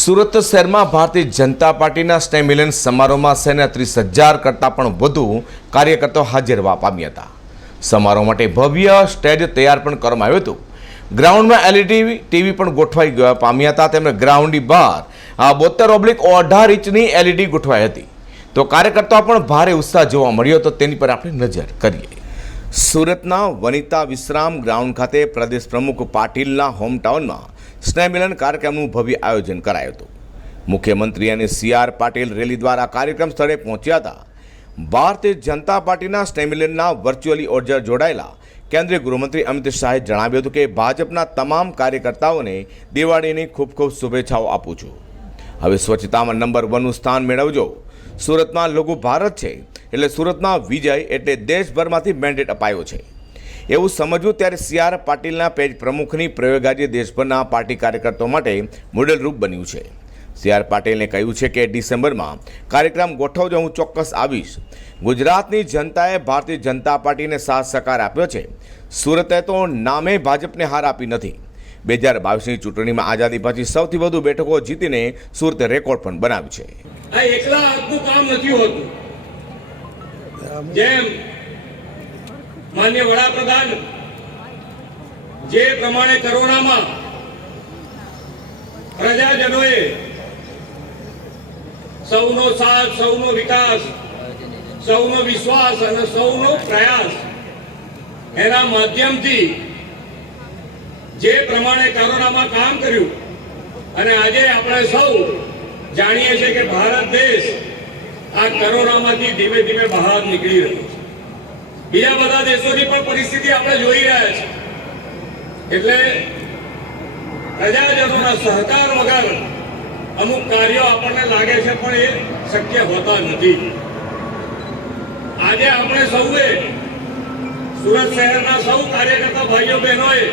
સુરત શહેરમાં ભારતીય જનતા પાર્ટીના સ્ટેમિલન સમારોહમાં શહેરના ત્રીસ હજાર કરતાં પણ વધુ કાર્યકર્તાઓ હાજર રહેવા પામ્યા હતા. સમારોહ માટે ભવ્ય સ્ટેજ તૈયાર પણ કરવામાં આવ્યું હતું. ગ્રાઉન્ડમાં એલઈડી ટીવી પણ ગોઠવાઈ ગયા પામ્યા હતા. તેમણે ગ્રાઉન્ડની બહાર આ બોતેર ઓબ્લિક અઢાર ઇંચની એલઈડી ગોઠવાઈ હતી. તો કાર્યકર્તાઓ પણ ભારે ઉત્સાહ જોવા મળ્યો તો તેની પર આપણે નજર કરીએ. સુરતના વનિતા વિશ્રામ ગ્રાઉન્ડ ખાતે પ્રદેશ પ્રમુખ પાટીલના હોમટાઉનમાં સ્નેહ મિલન કાર્યક્રમનું ભવ્ય આયોજન કરાયું હતું. મુખ્યમંત્રી અને સી આર પાટીલ રેલી દ્વારા કાર્યક્રમ સ્થળે પહોંચ્યા હતા. ભારતીય જનતા પાર્ટીના સ્નેહમિલનના વર્ચ્યુઅલી ઓર્જર જોડાયેલા કેન્દ્રીય ગૃહમંત્રી અમિત શાહે જણાવ્યું હતું કે ભાજપના તમામ કાર્યકર્તાઓને દિવાળીની ખૂબ ખૂબ શુભેચ્છાઓ આપું છું. હવે સ્વચ્છતામાં નંબર વનનું સ્થાન મેળવજો. સુરતમાં લઘુ ભારત છે, એટલે સુરતમાં વિજય એટલે દેશભરમાંથી મેન્ડેટ અપાયો છે. એવું સમજવું ત્યારે સી આર પાટીલના પેજ પ્રમુખની પ્રયોગ આજે દેશભરના પાર્ટી કાર્યકર્તાઓ માટે મોડેલરૂપ બન્યું છે. સી આર પાટીલને કહ્યું છે કે ડિસેમ્બરમાં કાર્યક્રમ ગોઠવજો, હું ચોક્કસ આવીશ. ગુજરાતની જનતાએ ભારતીય જનતા પાર્ટીને સાથ સહકાર આપ્યો છે. સુરતે તો નામે ભાજપને હાર આપી નથી. બે હજાર બાવીસની ચૂંટણીમાં આઝાદી પછી સૌથી વધુ બેઠકો જીતીને સુરતે રેકોર્ડ પણ બનાવ્યું છે. એકલા કામ નથી હોતું. જેમ માન્ય વડાપ્રધાન, જે પ્રમાણે કોરોનામાં પ્રજાજનોએ સૌનો સાથ, સૌનો વિકાસ, સૌનો વિશ્વાસ અને સૌનો પ્રયાસ એના માધ્યમથી જે પ્રમાણે કોરોનામાં કામ કર્યું અને આજે આપણે સૌ જાણીએ છીએ કે ભારત દેશ આ કોરોનામાંથી ધીમે ધીમે બહાર નીકળી રહ્યો છે. બીજા બધા દેશોની પણ પરિસ્થિતિ આપણે જોઈ રહ્યા છીએ એટલે પ્રજાજનોના સહકાર વગર અમુક કાર્યો આપણને લાગે છે, પણ એ શક્ય હોતા નથી. આજે આપણે સૌએ સુરત શહેરના સૌ કાર્યકર્તા ભાઈઓ બહેનોએ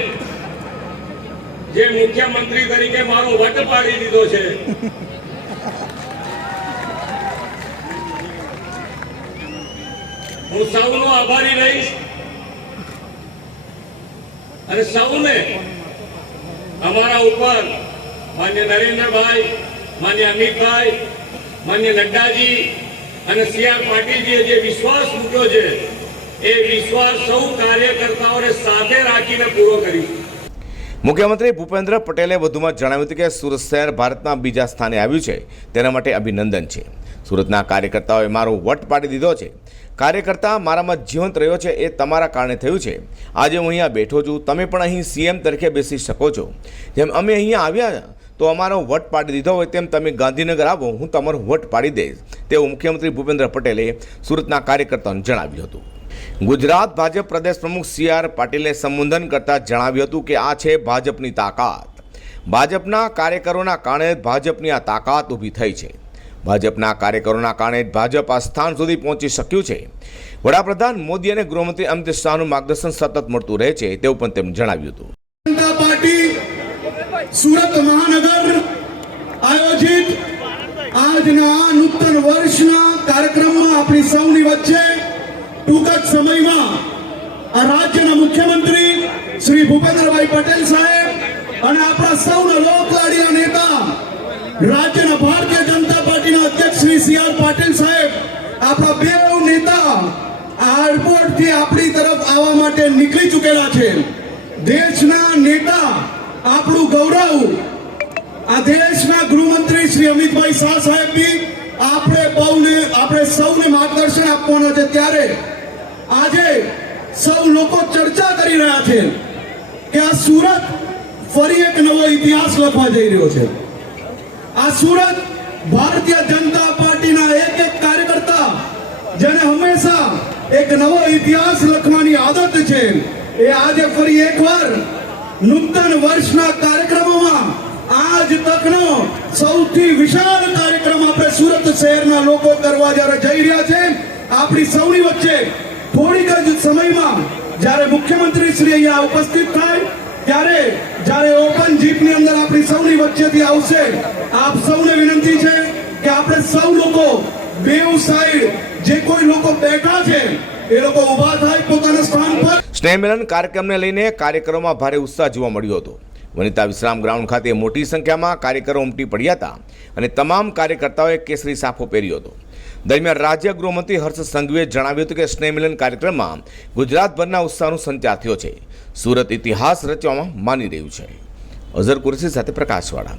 જે મુખ્યમંત્રી તરીકે મારો વટ પાડી દીધો છે હું સૌનો આભારી રહીશ. અને સૌને અમારા ઉપર માન્ય નરેન્દ્રભાઈ, માન્ય અમિતભાઈ, માન્ય નડ્ડાજી અને સી આર પાટીલજીએ જે વિશ્વાસ મૂક્યો છે, એ વિશ્વાસ સૌ કાર્યકર્તાઓને સાથે રાખીને પૂરો કરીશું. મુખ્યમંત્રી ભૂપેન્દ્ર પટેલે વધુમાં જણાવ્યું હતું કે સુરત શહેર ભારતના બીજા સ્થાને આવ્યું છે, તેના માટે અભિનંદન છે. સુરતના કાર્યકર્તાઓએ મારો વટ પાડી દીધો છે. કાર્યકર્તા મારામાં જીવંત રહ્યો છે એ તમારા કારણે થયું છે. આજે હું અહીંયા બેઠો છું. તમે પણ અહીં સીએમ તરીકે બેસી શકો છો. જેમ અમે અહીંયા આવ્યા તો અમારો વટ પાડી દીધો હોય તેમ તમે ગાંધીનગર આવો. હું તમારો વટ પાડી દઈશ. તેવું મુખ્યમંત્રી ભૂપેન્દ્ર પટેલે સુરતના કાર્યકર્તાઓને જણાવ્યું હતું. ગુજરાત ભાજપ પ્રદેશ પ્રમુખ સી આર પાટીલે સંબોધન કરતા જણાવ્યું હતું કે આ છે ભાજપની તાકાત. ભાજપના કાર્યકરોના કારણે ભાજપની આ તાકાત ઊભી થઈ છે. ભાજપના કાર્યકરોના કારણે ભાજપ આ સ્થાન સુધી પહોંચી શક્યું છે. વડાપ્રધાન મોદી અને ગૃહમંત્રી અમિત શાહનું માર્ગદર્શન સતત મળતું રહે છે તેવું પણ તેમણે જણાવ્યું હતું. જનતા પાર્ટી સુરત મહાનગર આયોજિત આજના નૂતન વર્ષના કાર્યક્રમમાં આપણી સૌની વચ્ચે ટૂંક જ સમયમાં આ રાજ્યના મુખ્યમંત્રી શ્રી ભૂપેન્દ્રભાઈ પટેલ સાહેબ અને આપણા સૌના લોકલાડીના નેતા રાજ્યના ભારતીય જનતા સી પાટીલ સાહેબ, આપણા બે નેતા આ એરપોર્ટથી આપણી તરફ આવવા માટે નીકળી ચૂકેલા છે. દેશના નેતા, આપણું ગૌરવ. આ દેશના ગૃહમંત્રી શ્રી અમિતભાઈ શાહ સાહેબ બી આપણે બહુને, આપણે સૌને માર્ગદર્શન આપવાના છે ત્યારે. આજે સૌ લોકો ચર્ચા કરી રહ્યા છે કે આ સુરત ફરી એક નવો ઇતિહાસ લખવા જઈ રહ્યો છે. આ સુરત ભારતીય જનતા પાર્ટીના એક એક કાર્યકર્તા જેને હંમેશા એક નવો ઇતિહાસ લખવાની આદત છે. એ આજે ફરી એકવાર નૂતન વર્ષના કાર્યક્રમોમાં આજ તકનો સૌથી વિશાળ કાર્યક્રમ આપણે સુરત શહેરના લોકો કરવા જ્યારે જઈ રહ્યા છે, આપણી સૌની વચ્ચે થોડીક જ સમયમાં જ્યારે મુખ્યમંત્રી શ્રી અહીંયા ઉપસ્થિત થાય, ત્યારે જ્યારે ઓપન જીપની અંદર આપણી સૌની વચ્ચેથી આવશે, આપ સૌને વિનંતી છે કે આપણે સૌ લોકો બેવ સાઈડ જે કોઈ લોકો બેઠા છે, એ લોકો ઊભા થાય પોતાના સ્થાન પર. સ્નેહ મિલન કાર્યક્રમને લઈને કાર્યક્રમમાં ભારે ઉત્સાહ જોવા મળ્યો હતો. વનિતા વિશ્રામ ગ્રાઉન્ડ ખાતે મોટી સંખ્યામાં કાર્યકરો ઉમટી પડ્યા હતા અને તમામ કાર્યકર્તાઓએ કેસરી સાફો પહેર્યો હતો. દરમિયાન રાજ્ય ગૃહમંત્રી હર્ષ સંઘવીએ જણાવ્યું હતું કે સ્નેહમિલન કાર્યક્રમમાં ગુજરાતભરના ઉત્સાહનો સંચાર થયો છે. સુરત ઇતિહાસ રચવામાં માની રહ્યું છે. અઝર કુરશી સાથે પ્રકાશવાળા.